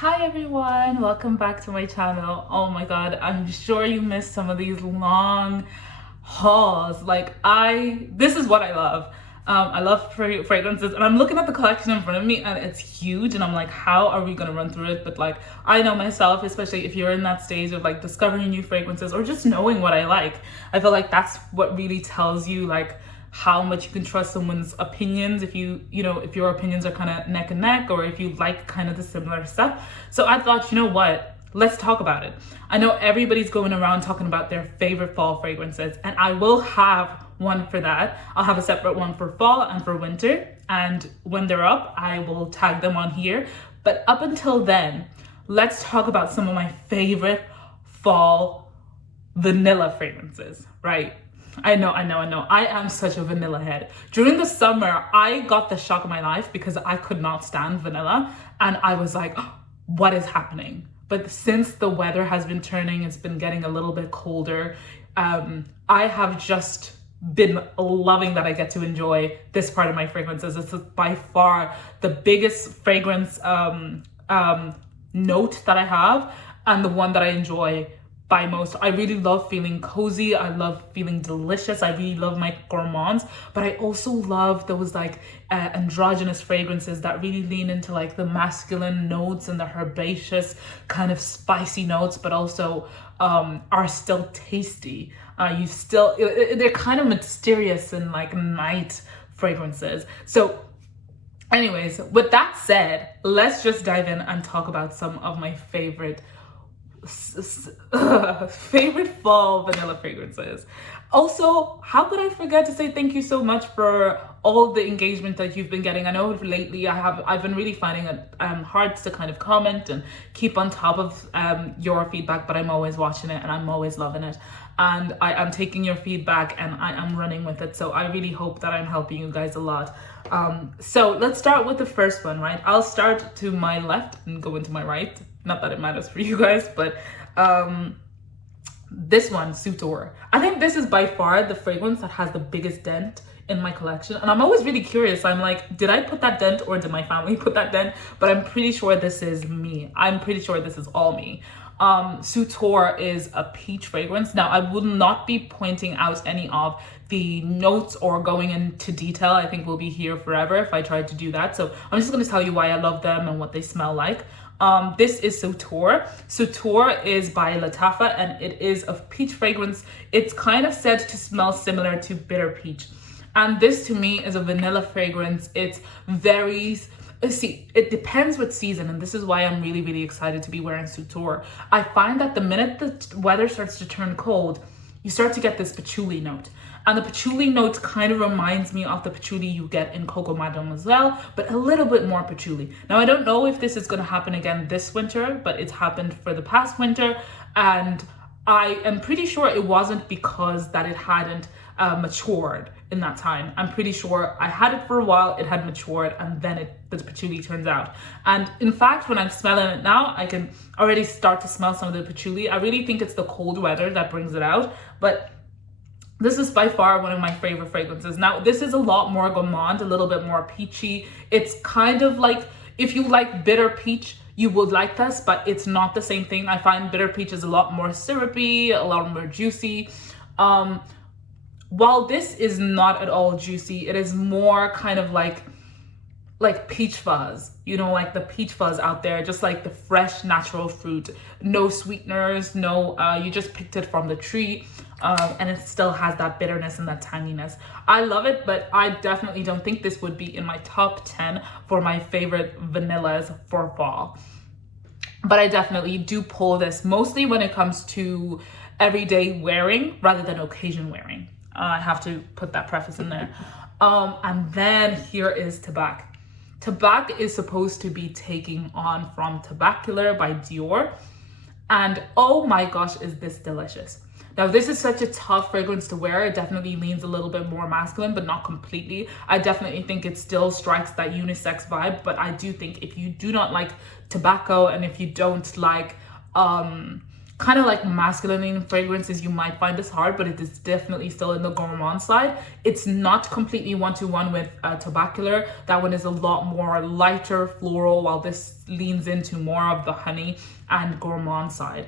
Hi everyone, welcome back to my channel. Oh my god, I'm sure you missed some of these long hauls. This is what I love. I love fragrances, and I'm looking at the collection in front of me and it's huge, and I'm like, how are we gonna run through it? But I know myself, especially if you're in that stage of discovering new fragrances or just knowing what I like, I feel like that's what really tells you how much you can trust someone's opinions, if if your opinions are kind of neck and neck, or if you like kind of the similar stuff. So I thought, you know what, let's talk about it. I know everybody's going around talking about their favorite fall fragrances, and I will have one for that. I'll have a separate one for fall and for winter, and when they're up I will tag them on here. But up until then, let's talk about some of my favorite fall vanilla fragrances, right? I know. I am such a vanilla head. During the summer, I got the shock of my life because I could not stand vanilla. And I was like, oh, what is happening? But since the weather has been turning, it's been getting a little bit colder. I have just been loving that I get to enjoy this part of my fragrances. It's by far the biggest fragrance note that I have, and the one that I enjoy by most. I really love feeling cozy. I love feeling delicious. I really love my gourmands, but I also love those androgynous fragrances that really lean into the masculine notes and the herbaceous kind of spicy notes, but also are still tasty. They're kind of mysterious and night fragrances. So anyways, with that said, let's just dive in and talk about some of my favorite fall vanilla fragrances. Also, how could I forget to say thank you so much for all the engagement that you've been getting. I know lately I've been really finding it hard to kind of comment and keep on top of your feedback, but I'm always watching it and I'm always loving it, and I am taking your feedback and I am running with it. So I really hope that I'm helping you guys a lot. So let's start with the first one, right? I'll start to my left and go into my right. Not that it matters for you guys, but this one, Sutoor. I think this is by far the fragrance that has the biggest dent in my collection. And I'm always really curious. I'm like, did I put that dent or did my family put that dent? But I'm pretty sure this is me. I'm pretty sure this is all me. Sutoor is a peach fragrance. Now, I will not be pointing out any of the notes or going into detail. I think we'll be here forever if I tried to do that. So I'm just going to tell you why I love them and what they smell like. This is Sutoor. Sutoor is by Lattafa, and it is a peach fragrance. It's kind of said to smell similar to bitter peach. And this to me is a vanilla fragrance. It's very, it depends what season, and this is why I'm really, really excited to be wearing Sutoor. I find that the minute the weather starts to turn cold, you start to get this patchouli note. And the patchouli note kind of reminds me of the patchouli you get in Coco Mademoiselle, but a little bit more patchouli. Now, I don't know if this is going to happen again this winter, but it's happened for the past winter. And I am pretty sure it wasn't because that it hadn't matured in that time. I'm pretty sure I had it for a while, it had matured, and then the patchouli turns out. And in fact, when I'm smelling it now, I can already start to smell some of the patchouli. I really think it's the cold weather that brings it out, but this is by far one of my favorite fragrances. Now, this is a lot more gourmand, a little bit more peachy. It's kind of if you like bitter peach, you would like this, but it's not the same thing. I find bitter peach is a lot more syrupy, a lot more juicy. While this is not at all juicy, it is more kind of like peach fuzz, the peach fuzz out there, just the fresh natural fruit, no sweeteners, no, you just picked it from the tree, and it still has that bitterness and that tanginess. I love it, but I definitely don't think this would be in my top 10 for my favorite vanillas for fall. But I definitely do pull this mostly when it comes to everyday wearing rather than occasion wearing. I have to put that preface in there. And then here is Tabac. Tabac is supposed to be taking on from Tabacular by Dior. And oh my gosh, is this delicious. Now, this is such a tough fragrance to wear. It definitely leans a little bit more masculine, but not completely. I definitely think it still strikes that unisex vibe, but I do think if you do not like tobacco and if you don't like kind of like masculine fragrances, you might find this hard, but it is definitely still in the gourmand side. It's not completely one-to-one with Tabacular. That one is a lot more lighter floral, while this leans into more of the honey and gourmand side.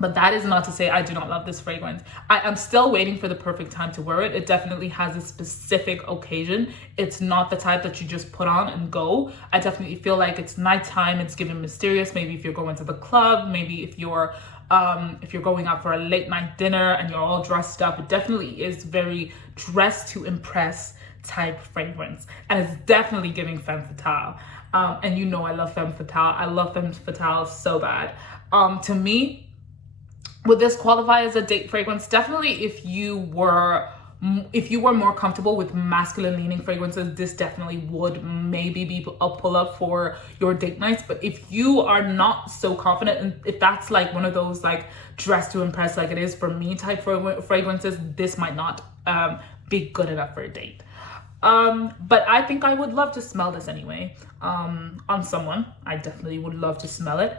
But that is not to say I do not love this fragrance. I am still waiting for the perfect time to wear it. It definitely has a specific occasion. It's not the type that you just put on and go. I definitely feel like it's nighttime. It's giving mysterious. Maybe if you're going to the club, maybe if you're going out for a late night dinner and you're all dressed up, it definitely is very dressed to impress type fragrance. And it's definitely giving femme fatale. And you know I love femme fatale. I love femme fatale so bad. To me, would this qualify as a date fragrance? Definitely if you were more comfortable with masculine leaning fragrances, this definitely would maybe be a pull up for your date nights. But if you are not so confident, and if that's like one of those like dress to impress like it is for me type fragrances, this might not be good enough for a date. But I think I would love to smell this anyway on someone. I definitely would love to smell it.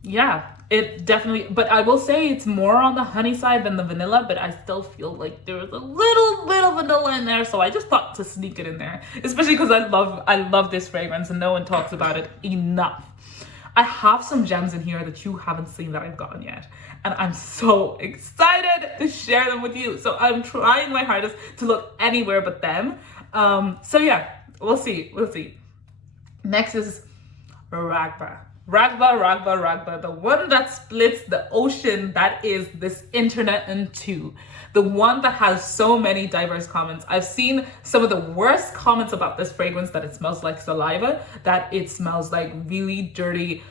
Yeah, it definitely, but I will say it's more on the honey side than the vanilla, but I still feel like there's a little bit of vanilla in there, so I just thought to sneak it in there, especially because I love this fragrance and no one talks about it enough. I have some gems in here that you haven't seen that I've gotten yet, and I'm so excited to share them with you. So I'm trying my hardest to look anywhere but them. So yeah, we'll see. Next is Raghba. Raghba, the one that splits the ocean that is this internet in two. The one that has so many diverse comments. I've seen some of the worst comments about this fragrance, that it smells like saliva, that it smells like really dirty,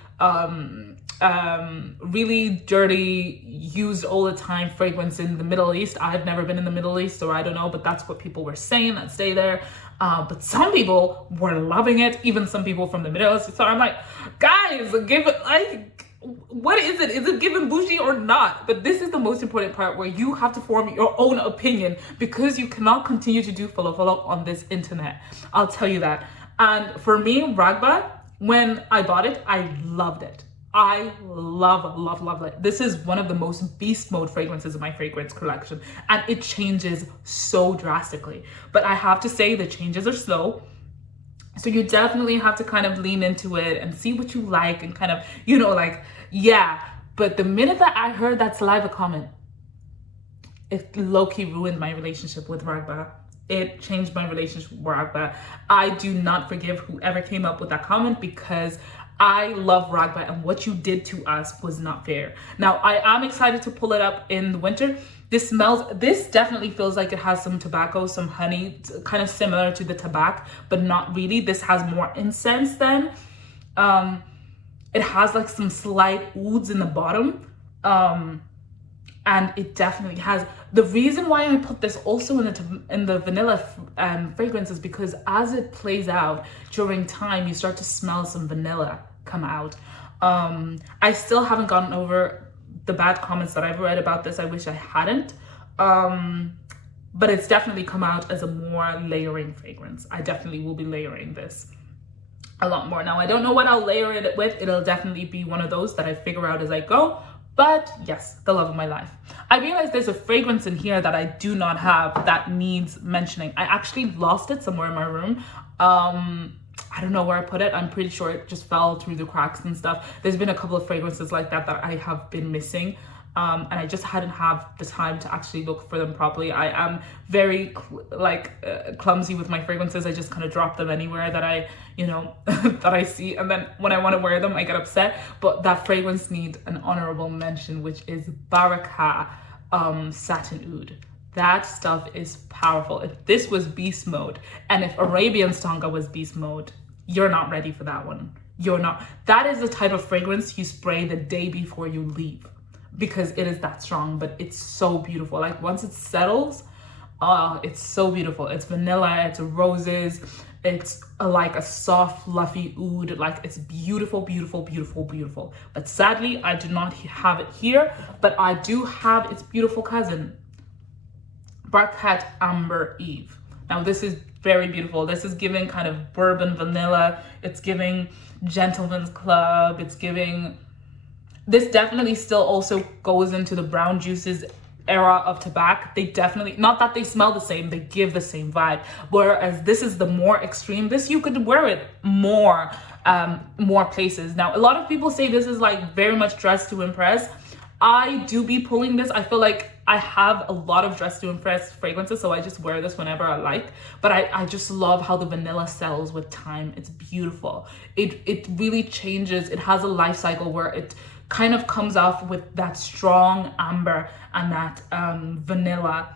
used all the time fragrance in the Middle East. I've never been in the Middle East, so I don't know, but that's what people were saying that stay there. But some people were loving it, even some people from the Middle East. So I'm like, guys, give it, like, what is it? Is it giving bougie or not? But this is the most important part, where you have to form your own opinion, because you cannot continue to do follow on this internet. I'll tell you that. And for me, Raghba, when I bought it, I loved it. I love it. This is one of the most beast mode fragrances in my fragrance collection, and it changes so drastically. But I have to say the changes are slow. So you definitely have to kind of lean into it and see what you like and kind of, you know, like, yeah. But the minute that I heard that saliva comment, it low-key ruined my relationship with Raghba. It changed my relationship with Raghba. I do not forgive whoever came up with that comment, because I love Raghba, and what you did to us was not fair. Now, I am excited to pull it up in the winter. This definitely feels like it has some tobacco, some honey, kind of similar to the Tabac, but not really. This has more incense than. It has like some slight ouds in the bottom. And it definitely has. The reason why I put this also in the vanilla fragrance is because as it plays out during time, you start to smell some vanilla come out. I still haven't gotten over the bad comments that I've read about this. I wish I hadn't. But it's definitely come out as a more layering fragrance. I definitely will be layering this a lot more. Now, I don't know what I'll layer it with. It'll definitely be one of those that I figure out as I go. But yes, the love of my life. I realized there's a fragrance in here that I do not have that needs mentioning. I actually lost it somewhere in my room. I don't know where I put it. I'm pretty sure it just fell through the cracks and stuff. There's been a couple of fragrances like that I have been missing. And I just hadn't had the time to actually look for them properly. I am very clumsy with my fragrances. I just kind of drop them anywhere that I, that I see. And then when I want to wear them, I get upset. But that fragrance needs an honorable mention, which is Barrakat Satin Oud. That stuff is powerful. If this was beast mode, and if Arabian Stanga was beast mode, you're not ready for that one. You're not. That is the type of fragrance you spray the day before you leave, because it is that strong, but it's so beautiful. Like once it settles, it's so beautiful. It's vanilla, it's roses, it's like a soft, fluffy oud. Like it's beautiful, beautiful, beautiful, beautiful. But sadly, I do not have it here, but I do have its beautiful cousin, Barrakat Ambre Eve. Now this is very beautiful. This is giving kind of bourbon vanilla. It's giving gentleman's club. It's giving This definitely still also goes into the brown juices era of Tabac. They definitely, not that they smell the same, they give the same vibe. Whereas this is the more extreme. This, you could wear it more places. Now, a lot of people say this is like very much dress to impress. I do be pulling this. I feel like I have a lot of dress to impress fragrances, so I just wear this whenever I like. But I just love how the vanilla sells with time. It's beautiful. It really changes. It has a life cycle where it kind of comes off with that strong amber and that vanilla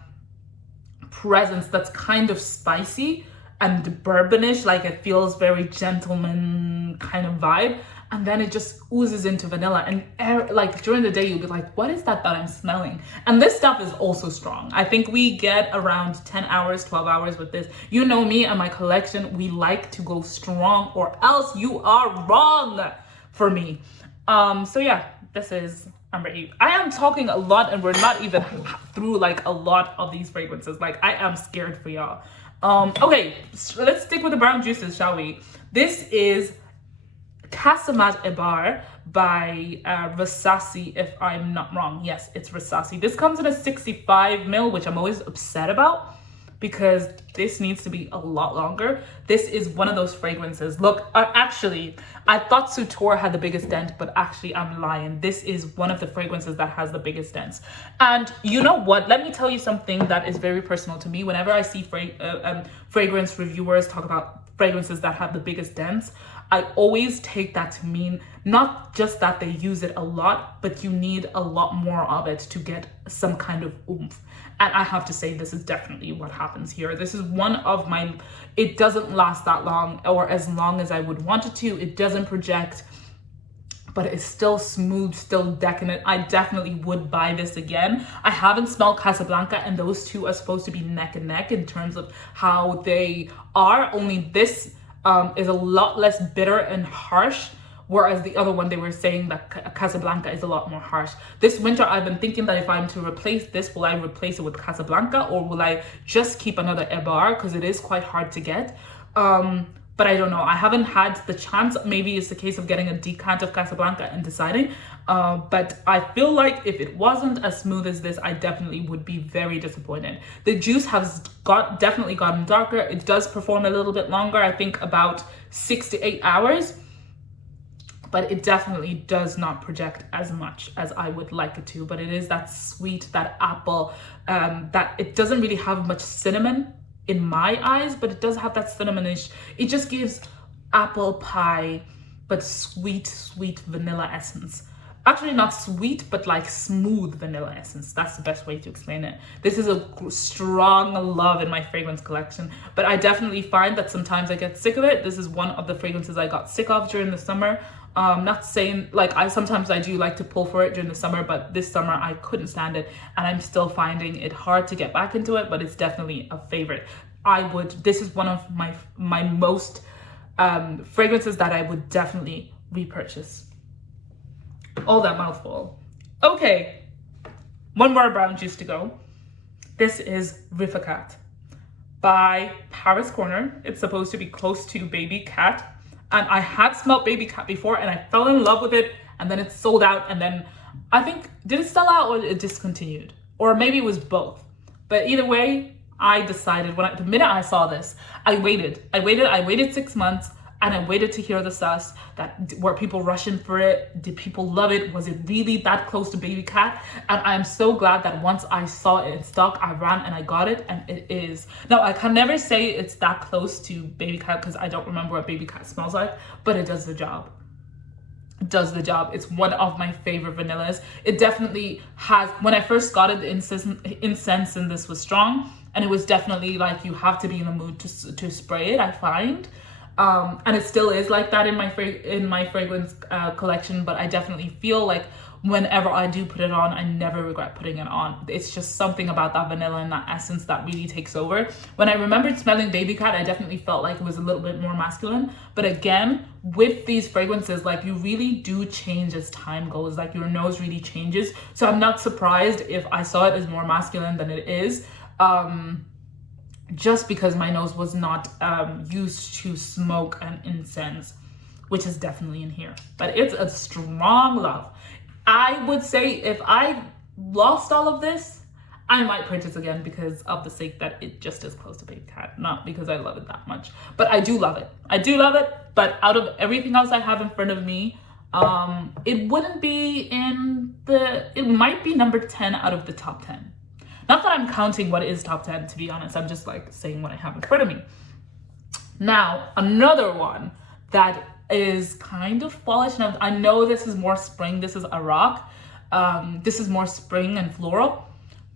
presence that's kind of spicy and bourbonish, like it feels very gentleman kind of vibe. And then it just oozes into vanilla, and like during the day you'll be like, what is that I'm smelling? And this stuff is also strong. I think we get around 10 hours, 12 hours with this. You know me and my collection, we like to go strong or else you are wrong for me. So yeah, this is Ambre Eve. I am talking a lot and we're not even through like a lot of these fragrances. Like I am scared for y'all. Okay, so let's stick with the brown juices, shall we? This is Qasamat Ebhar by Rasasi, if I'm not wrong. Yes, it's Rasasi. This comes in a 65 ml, which I'm always upset about because this needs to be a lot longer. This is one of those fragrances. Look, actually, I thought Sutoor had the biggest dent, but actually I'm lying. This is one of the fragrances that has the biggest dents. And you know what? Let me tell you something that is very personal to me. Whenever I see fragrance reviewers talk about fragrances that have the biggest dents, I always take that to mean not just that they use it a lot, but you need a lot more of it to get some kind of oomph. And I have to say, this is definitely what happens here. This is one of my, it doesn't last that long or as long as I would want it to. It doesn't project, but it's still smooth, still decadent. I definitely would buy this again. I haven't smelled Casablanca, and those two are supposed to be neck and neck in terms of how they are. Only this is a lot less bitter and harsh, whereas the other one, they were saying that Casablanca is a lot more harsh. This winter, I've been thinking that if I'm to replace this, will I replace it with Casablanca or will I just keep another Ebhar, because it is quite hard to get. But I don't know. I haven't had the chance. Maybe it's the case of getting a decant of Casablanca and deciding. But I feel like if it wasn't as smooth as this, I definitely would be very disappointed. The juice has definitely gotten darker. It does perform a little bit longer. I think about 6 to 8 hours. But it definitely does not project as much as I would like it to. But it is that sweet, that apple, that it doesn't really have much cinnamon in my eyes, but it does have that cinnamonish. It just gives apple pie, but sweet, sweet vanilla essence. Actually not sweet, but like smooth vanilla essence. That's the best way to explain it. This is a strong love in my fragrance collection, but I definitely find that sometimes I get sick of it. This is one of the fragrances I got sick of during the summer. Not saying, like, sometimes I do like to pull for it during the summer, but this summer I couldn't stand it, and I'm still finding it hard to get back into it, but it's definitely a favorite. This is one of my most fragrances that I would definitely repurchase. All that mouthful. Okay, one more brown juice to go. This is Rifaqaat by Paris Corner. It's supposed to be close to Baby Cat. And I had smelled Baby Cat before and I fell in love with it, and then it sold out, and then I think, did it sell out or it discontinued? Or maybe it was both. But either way, I decided the minute I saw this, I waited 6 months, and I waited to hear the sus. Were people rushing for it? Did people love it? Was it really that close to Baby Cat? And I'm so glad that once I saw it in stock, I ran and I got it, and it is. Now, I can never say it's that close to Baby Cat because I don't remember what Baby Cat smells like, but it does the job. It does the job. It's one of my favorite vanillas. It definitely has, when I first got it, the incense in this was strong, and it was definitely like you have to be in the mood to spray it, I find. And it still is like that in my fragrance collection, but I definitely feel like whenever I do put it on, I never regret putting it on. It's just something about that vanilla and that essence that really takes over. When I remembered smelling Baby Cat, I definitely felt like it was a little bit more masculine. But again, with these fragrances, like, you really do change as time goes. Like, your nose really changes. So I'm not surprised if I saw it as more masculine than it is. Just because my nose was not used to smoke and incense, which is definitely in here. But it's a strong love. I would say if I lost all of this, I might purchase again because of the sake that it just is close to Baby Cat, not because I love it that much. But I do love it. I do love it, but out of everything else I have in front of me, it wouldn't be in the, it might be number 10 out of the top 10. Not that I'm counting what is top 10, to be honest. I'm just like saying what I have in front of me. Now, another one that is kind of fallish. Now, I know this is more spring. This is Araak. This is more spring and floral.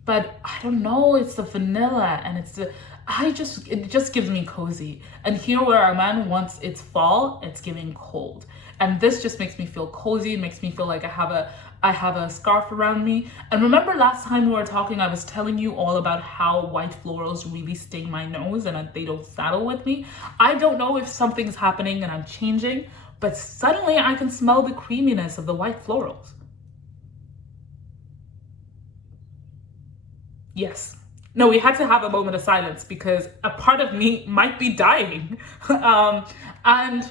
But I don't know, it's the vanilla and it's the, it just gives me cozy. And here where I'm at, once it's fall, it's giving cold. And this just makes me feel cozy. It makes me feel like I have a scarf around me. And remember last time we were talking, I was telling you all about how white florals really sting my nose and they don't saddle with me. I don't know if something's happening and I'm changing, but suddenly I can smell the creaminess of the white florals. Yes. No, we had to have a moment of silence because a part of me might be dying. And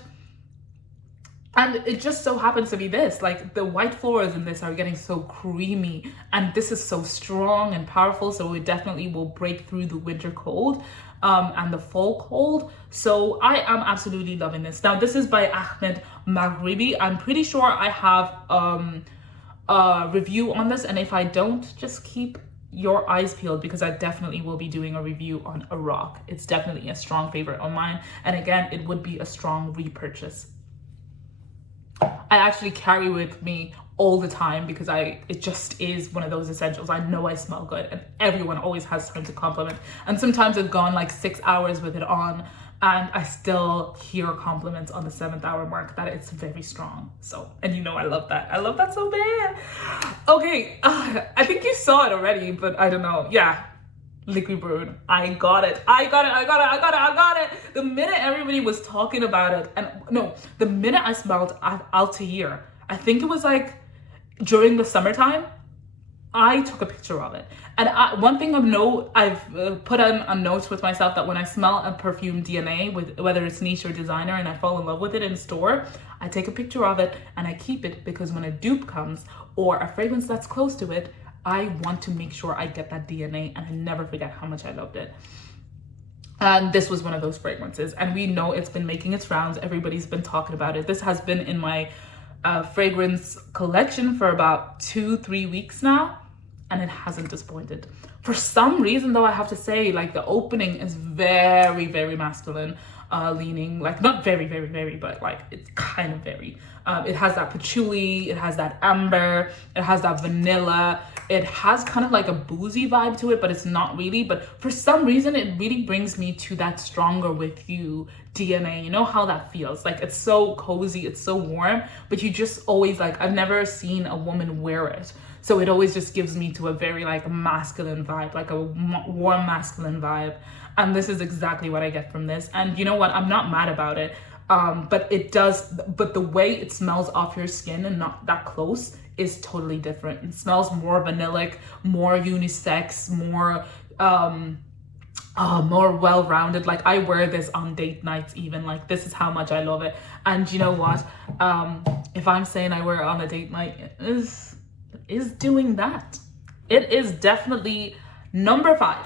it just so happens to be this, like the white florals in this are getting so creamy and this is so strong and powerful. So it definitely will break through the winter cold and the fall cold. So I am absolutely loving this. Now, this is by Ahmed Maghribi. I'm pretty sure I have a review on this. And if I don't, just keep your eyes peeled because I definitely will be doing a review on Araak. It's definitely a strong favorite of mine. And again, it would be a strong repurchase. I actually carry with me all the time because it just is one of those essentials. I know I smell good and everyone always has time to compliment. And sometimes I've gone like 6 hours with it on and I still hear compliments on the 7th hour mark that it's very strong. So, and you know I love that. I love that so bad. Okay, I think you saw it already, but I don't know. Yeah, liquid Brun. I got it. The minute everybody was talking about it, and no, the minute I smelled Altair, I think it was like during the summertime, I took a picture of it. And one thing I've put on a note with myself that when I smell a perfume DNA, with whether it's niche or designer, and I fall in love with it in store, I take a picture of it and I keep it because when a dupe comes or a fragrance that's close to it, I want to make sure I get that DNA and I never forget how much I loved it. And this was one of those fragrances. And we know it's been making its rounds. Everybody's been talking about it. This has been in my fragrance collection for about 2-3 weeks now. And it hasn't disappointed. For some reason, though, I have to say, like the opening is very, very masculine leaning. Like not very, very, very, but like it's kind of very. It has that patchouli, it has that amber, it has that vanilla. It has kind of like a boozy vibe to it, but it's not really. But for some reason, it really brings me to that stronger with you DNA. You know how that feels? Like it's so cozy, it's so warm, but you just always like, I've never seen a woman wear it. So it always just gives me to a very like masculine vibe, like a warm masculine vibe. And this is exactly what I get from this. And you know what? I'm not mad about it. But the way it smells off your skin and not that close is totally different. It smells more vanillic, more unisex, more well-rounded. Like I wear this on date nights even. Like this is how much I love it. And you know what? If I'm saying I wear it on a date night, it is doing that. It is definitely number 5.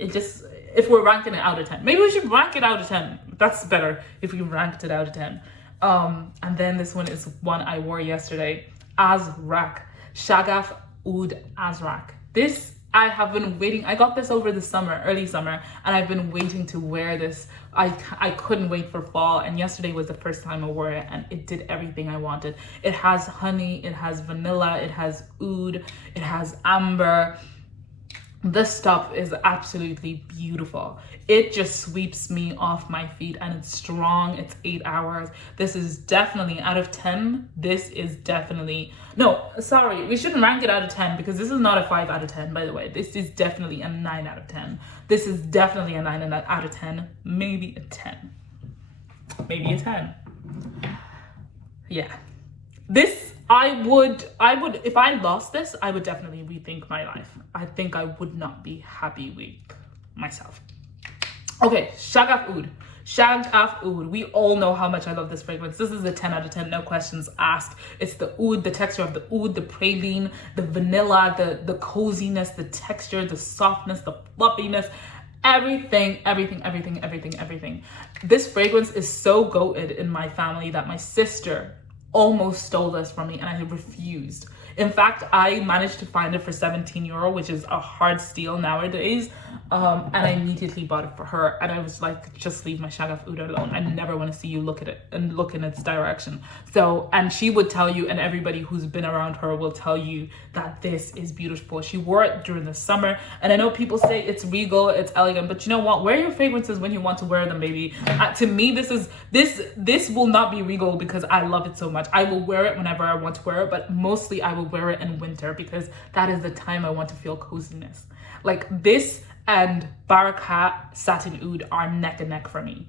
It just, if we're ranking it out of 10, maybe we should rank it out of 10. That's better if we ranked it out of 10. And then this one is one I wore yesterday. Azraq, Shaghaf Oud Azraq. This I have been waiting. I got this over the summer, early summer, and I've been waiting to wear this. I couldn't wait for fall, and yesterday was the first time I wore it, and it did everything I wanted. It has honey, it has vanilla, it has oud, it has amber. This stuff is absolutely beautiful. It just sweeps me off my feet and it's strong. It's 8 hours. This is definitely out of 10. This is definitely, no, sorry. We shouldn't rank it out of 10 because this is not a 5 out of 10, by the way. This is definitely a 9 out of 10. This is definitely a 9 out of 10. Maybe a 10. Maybe a 10. Yeah. This, I would, if I lost this, I would definitely rethink my life. I think I would not be happy with myself. Okay, Shaghaf Oud. Shaghaf oud. We all know how much I love this fragrance. This is a 10 out of 10, no questions asked. It's the oud, the texture of the oud, the praline, the vanilla, the coziness, the texture, the softness, the fluffiness, everything. This fragrance is so goated in my family that my sister almost stole this from me and I refused. In fact, I managed to find it for €17, which is a hard steal nowadays. And I immediately bought it for her. And I was like, just leave my Shaghaf oud alone. I never want to see you look at it and look in its direction. So, and she would tell you, and everybody who's been around her will tell you that this is beautiful. She wore it during the summer. And I know people say it's regal, it's elegant, but you know what? Wear your fragrances when you want to wear them, baby. To me, this will not be regal because I love it so much. I will wear it whenever I want to wear it, but mostly I will wear it in winter because that is the time I want to feel coziness. Like this and Barrakat Satin Oud are neck and neck for me.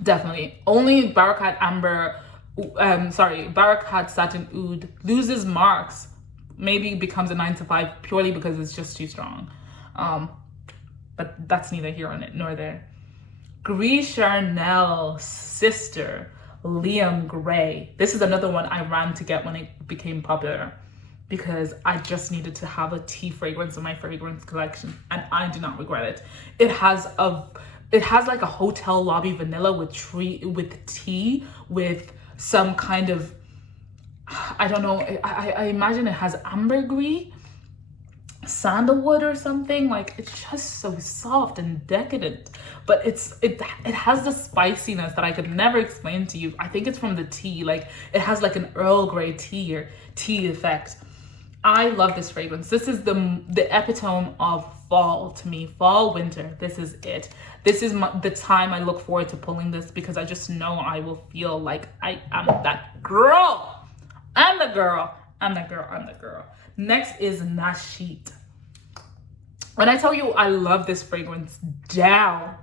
Definitely. Only Barrakat Ambre, Barrakat Satin Oud loses marks, maybe becomes a 9 to 5 purely because it's just too strong. But that's neither here nor there. Gris Charnel's sister, Liam Gray. This is another one I ran to get when it became popular because I just needed to have a tea fragrance in my fragrance collection, and I do not regret it. It has like a hotel lobby vanilla with tea with some kind of, I don't know, I imagine it has ambergris, sandalwood or something. Like, it's just so soft and decadent, but it has the spiciness that I could never explain to you. I think it's from the tea. Like, it has like an Earl Grey tea or tea effect. I love this fragrance. This is the epitome of fall to me. Fall, winter, this is it. This is the time I look forward to pulling this because I just know I will feel like I am that girl. I'm the girl. Next is Nasheet. When I tell you I love this fragrance down,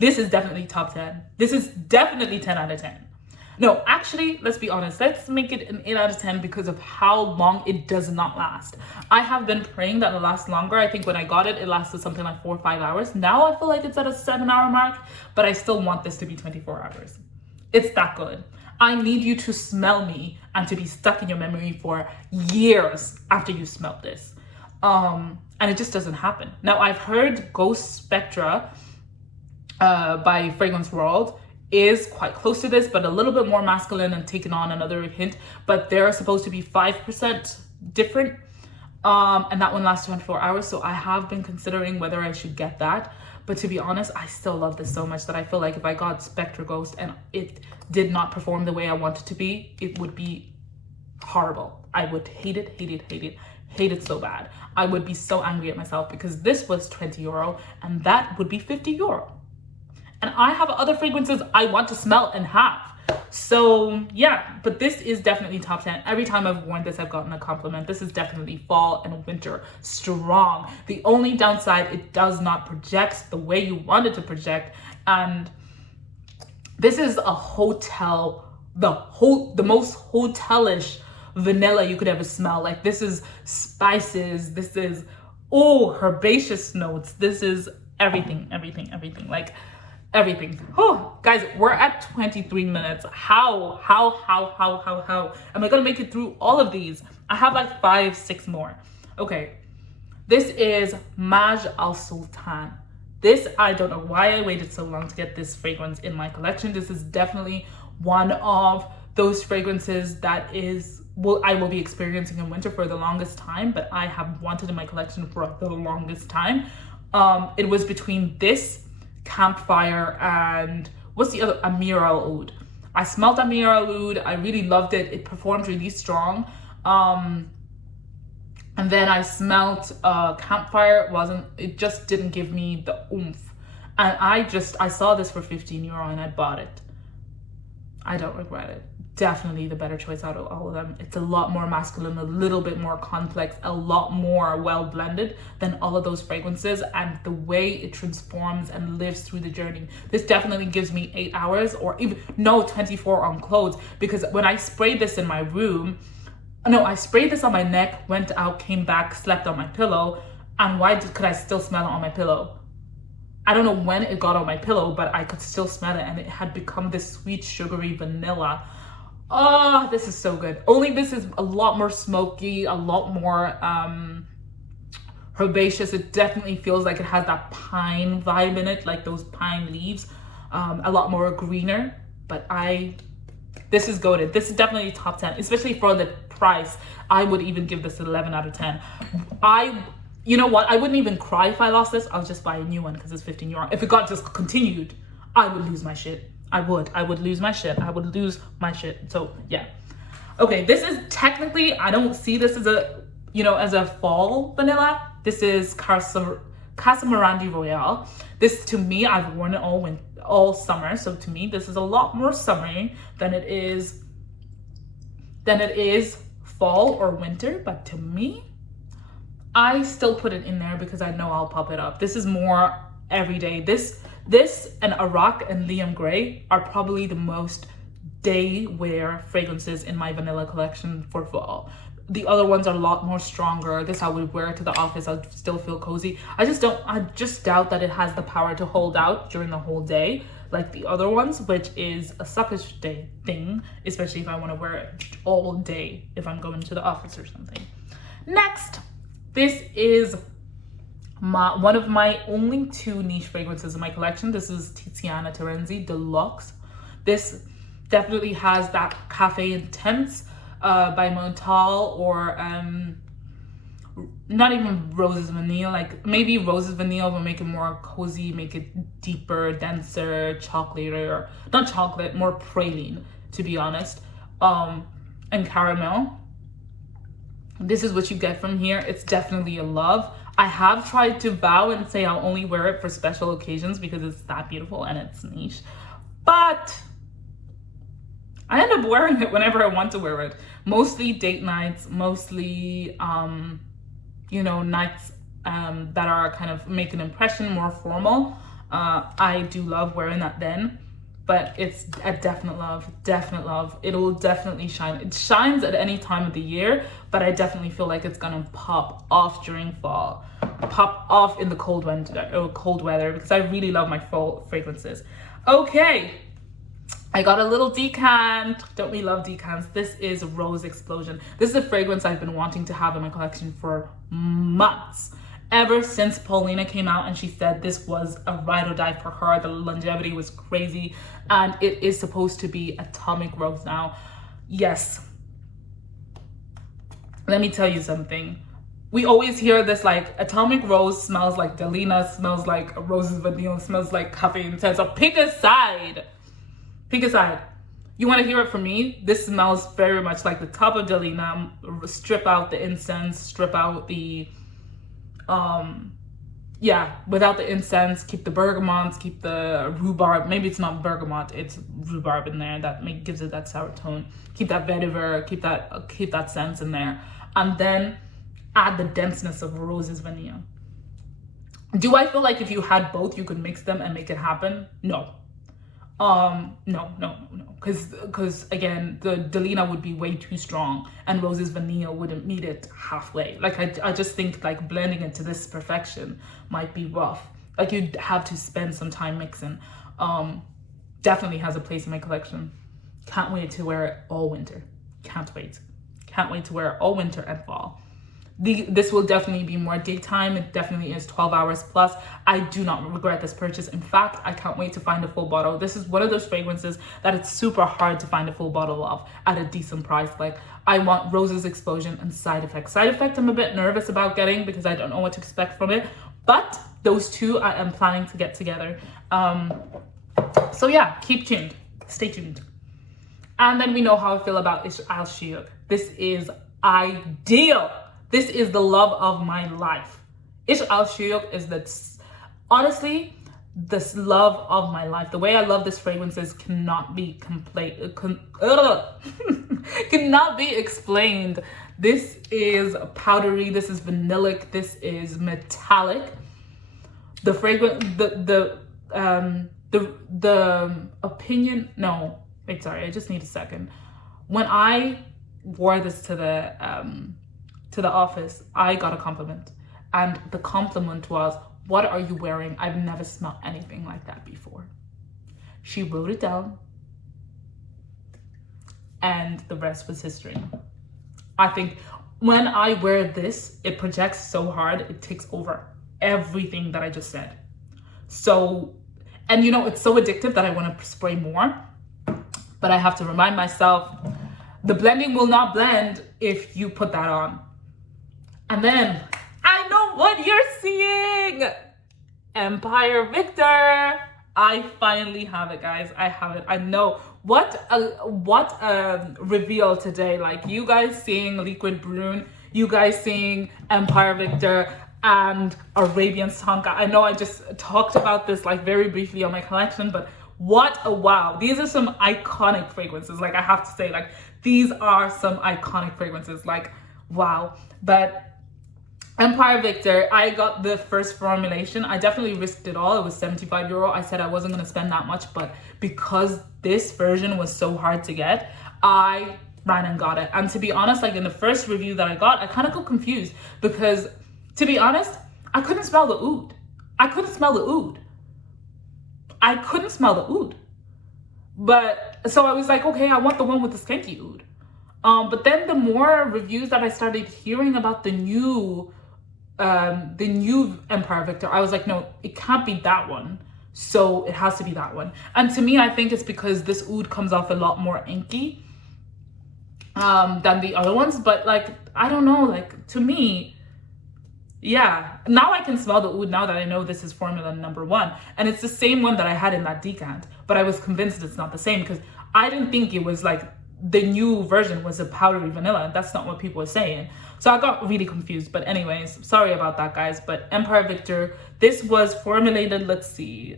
this is definitely top 10. This is definitely 10 out of 10. No, actually, let's be honest. Let's make it an 8 out of 10 because of how long it does not last. I have been praying that it lasts longer. I think when I got it, it lasted something like 4 or 5 hours. Now I feel like it's at a 7-hour mark, but I still want this to be 24 hours. It's that good. I need you to smell me and to be stuck in your memory for years after you smelled this. And it just doesn't happen. Now, I've heard Ghost Spectra by Fragrance World is quite close to this, but a little bit more masculine and taking on another hint, but they're supposed to be 5% different. And that one lasts 24 hours. So I have been considering whether I should get that. But to be honest, I still love this so much that I feel like if I got Spectra Ghost and it did not perform the way I want it to be, it would be horrible. I would hate it so bad. I would be so angry at myself because this was €20 and that would be €50. And I have other fragrances I want to smell and have. So yeah, but this is definitely top 10. Every time I've worn this, I've gotten a compliment. This is definitely fall and winter strong. The only downside, it does not project the way you want it to project. And this is a hotel, the most hotelish vanilla you could ever smell. Like, this is spices. This is, herbaceous notes. This is everything. Like, everything. Oh, guys, we're at 23 minutes. How am I gonna make it through all of these? I have like 5-6 more. Okay, this is Madj al Sultan. This, I don't know why I waited so long to get this fragrance in my collection. This is definitely one of those fragrances that I will be experiencing in winter for the longest time, but I have wanted in my collection for the longest time. It was between this, Campfire, and what's the other? Amir al Oud. I smelled Amir al Oud. I really loved it. It performed really strong. And then I smelled Campfire. It just didn't give me the oomph. And I saw this for €15 and I bought it. I don't regret it. Definitely the better choice out of all of them. It's a lot more masculine, a little bit more complex, a lot more well blended than all of those fragrances, and the way it transforms and lives through the journey. This definitely gives me 8 hours, or even 24 on clothes, because when I sprayed this in my room, I sprayed this on my neck, went out, came back, slept on my pillow, and could I still smell it on my pillow? I don't know when it got on my pillow, but I could still smell it, and it had become this sweet, sugary vanilla. Oh, this is so good. Only this is a lot more smoky, a lot more herbaceous. It definitely feels like it has that pine vibe in it, like those pine leaves. A lot more greener, but this is goated. This is definitely top 10, especially for the price. I would even give this an 11 out of 10. You know what? I wouldn't even cry if I lost this. I'll just buy a new one because it's 15 euro. If it got just continued, I would lose my shit. I would lose my shit. I would lose my shit. So yeah. Okay, this is technically, I don't see this as a, as a fall vanilla. This is Casamorando Royale. This, to me, I've worn it all summer. So to me, this is a lot more summery than it is fall or winter. But to me, I still put it in there because I know I'll pop it up. This is more everyday. This and Araak and Liam Gray are probably the most day wear fragrances in my vanilla collection for fall. The other ones are a lot more stronger. This I would wear to the office. I'd still feel cozy. I just doubt that it has the power to hold out during the whole day like the other ones, which is a suckish day thing, especially if I want to wear it all day if I'm going to the office or something. Next, this is one of my only 2 niche fragrances in my collection. This is Tiziana Terenzi Deluxe. This definitely has that Cafe Intense by Montal, or not even Roses Vanille, like maybe Roses Vanille will make it more cozy, make it deeper, denser, chocolate, or not chocolate, more praline, to be honest, and caramel. This is what you get from here. It's definitely a love. I have tried to vow and say I'll only wear it for special occasions because it's that beautiful and it's niche. But I end up wearing it whenever I want to wear it. Mostly date nights, mostly, nights that are kind of make an impression, more formal. I do love wearing that then. But it's a definite love. It'll definitely shine. It shines at any time of the year, but I definitely feel like it's gonna pop off during fall, pop off in the cold weather, because I really love my fall fragrances. Okay, I got a little decant. Don't we love decants? This is Rose Explosion. This is a fragrance I've been wanting to have in my collection for months. Ever since Paulina came out and she said this was a ride or die for her. The longevity was crazy, and it is supposed to be Atomic Rose now. Yes. Let me tell you something. We always hear this like Atomic Rose smells like Delina, smells like Roses Vanille, smells like Cafe Intense. So pick a side. Pick a side. You want to hear it from me? This smells very much like the top of Delina. Strip out the incense, strip out the without the incense, keep the bergamots, keep the rhubarb. Maybe it's not bergamot, it's rhubarb in there that gives it that sour tone. Keep that vetiver, keep that scent in there, and then add the denseness of Roses Vanille. Do I feel like if you had both, you could mix them and make it happen? No. No. Because again, the Delina would be way too strong and Roses Vanille wouldn't meet it halfway. Like I just think like blending it to this perfection might be rough. Like you'd have to spend some time mixing. Definitely has a place in my collection. Can't wait to wear it all winter. Can't wait to wear it all winter and fall. This will definitely be more daytime. It definitely is 12 hours plus. I do not regret this purchase. In fact, I can't wait to find a full bottle. This is one of those fragrances that it's super hard to find a full bottle of at a decent price. Like I want Roses Explosion and Side Effect. Side Effect I'm a bit nervous about getting because I don't know what to expect from it. But those two I am planning to get together. So yeah, keep tuned. Stay tuned. And then we know how I feel about Shuyukh. This is ideal. This is the love of my life. Shuyukh is honestly, this love of my life. The way I love this fragrances cannot be cannot be explained. This is powdery, this is vanillic, this is metallic. The fragrance, the opinion, no, wait, sorry, I just need a second. When I wore this to the office, I got a compliment, and the compliment was, what are you wearing? I've never smelled anything like that before. She wrote it down, and the rest was history. I think when I wear this, it projects so hard, it takes over everything that I just said. So, and you know, it's so addictive that I want to spray more, but I have to remind myself, the blending will not blend if you put that on. And then, I know what you're seeing! Empire Victor! I finally have it, guys. I have it. I know. What a reveal today. Like, you guys seeing Liquid Brun, you guys seeing Empire Victor and Arabian Tonka. I know I just talked about this like very briefly on my collection, but what a wow. These are some iconic fragrances. Like, I have to say, like, these are some iconic fragrances. Like, wow. But Empire Victor, I got the first formulation. I definitely risked it all. It was €75. I said I wasn't going to spend that much, but because this version was so hard to get, I ran and got it. And to be honest, like in the first review that I got, I kind of got confused because, to be honest, I couldn't smell the oud. I couldn't smell the oud. I couldn't smell the oud. But so I was like, okay, I want the one with the skanky oud. But then the more reviews that I started hearing about the new Empire Victor, I was like, no, it can't be that one. So it has to be that one. And to me, I think it's because this oud comes off a lot more inky than the other ones. But like, I don't know, like to me, yeah, now I can smell the oud now that I know this is formula number 1. And it's the same one that I had in that decant, but I was convinced it's not the same because I didn't think it was like the new version was a powdery vanilla, and that's not what people were saying. So I got really confused. But anyways, sorry about that, guys. But Empire Victor, this was formulated, let's see.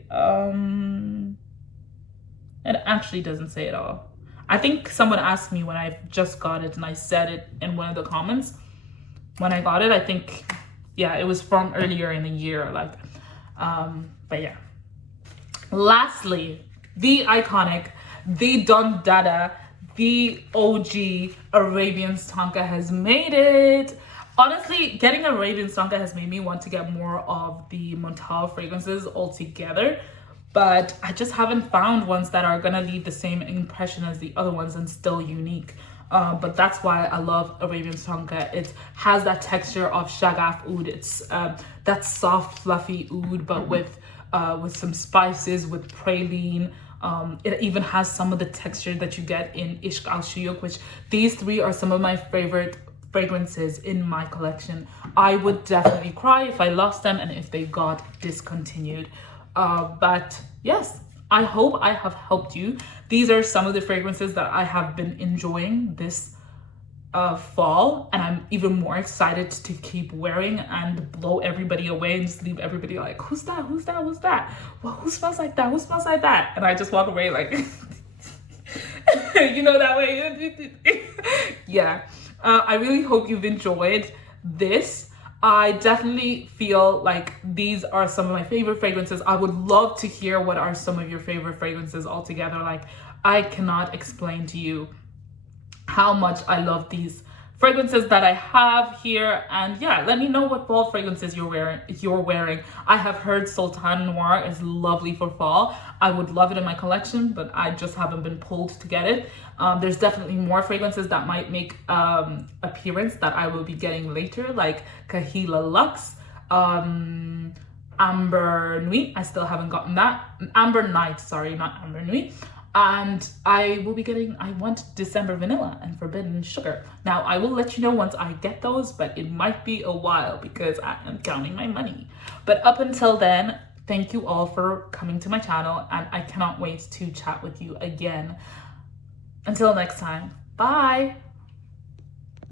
It actually doesn't say it all. I think someone asked me when I just got it, and I said it in one of the comments. When I got it, I think, yeah, it was from earlier in the year. Like, but yeah. Lastly, the iconic, the Don Dada, the OG Arabian Tonka has made it. Honestly, getting Arabian Tonka has made me want to get more of the Montal fragrances altogether, but I just haven't found ones that are gonna leave the same impression as the other ones and still unique. But that's why I love Arabian Tonka. It has that texture of Shaghaf oud. It's that soft, fluffy oud, but with some spices, with praline. It even has some of the texture that you get in Ishq al Shuyukh, which these 3 are some of my favorite fragrances in my collection. I would definitely cry if I lost them and if they got discontinued. But yes, I hope I have helped you. These are some of the fragrances that I have been enjoying this fall, and I'm even more excited to keep wearing and blow everybody away and just leave everybody like, who's that, who's that, who's that, well, who smells like that, who smells like that, and I just walk away like you know, that way. Yeah, I really hope you've enjoyed this. I definitely feel like these are some of my favorite fragrances. I would love to hear what are some of your favorite fragrances altogether. Like, I cannot explain to you how much I love these fragrances that I have here. And yeah, let me know what fall fragrances you're wearing. I have heard Sultan Noir is lovely for fall. I would love it in my collection, but I just haven't been pulled to get it. There's definitely more fragrances that might make appearance that I will be getting later, like Kahila Luxe, Amber Nuit. I still haven't gotten that. Amber Night, sorry, not Amber Nuit. And I will be getting, I want December Vanilla and Forbidden Sugar. Now, I will let you know once I get those, but it might be a while because I am counting my money. But up until then, thank you all for coming to my channel, and I cannot wait to chat with you again. Until next time, bye.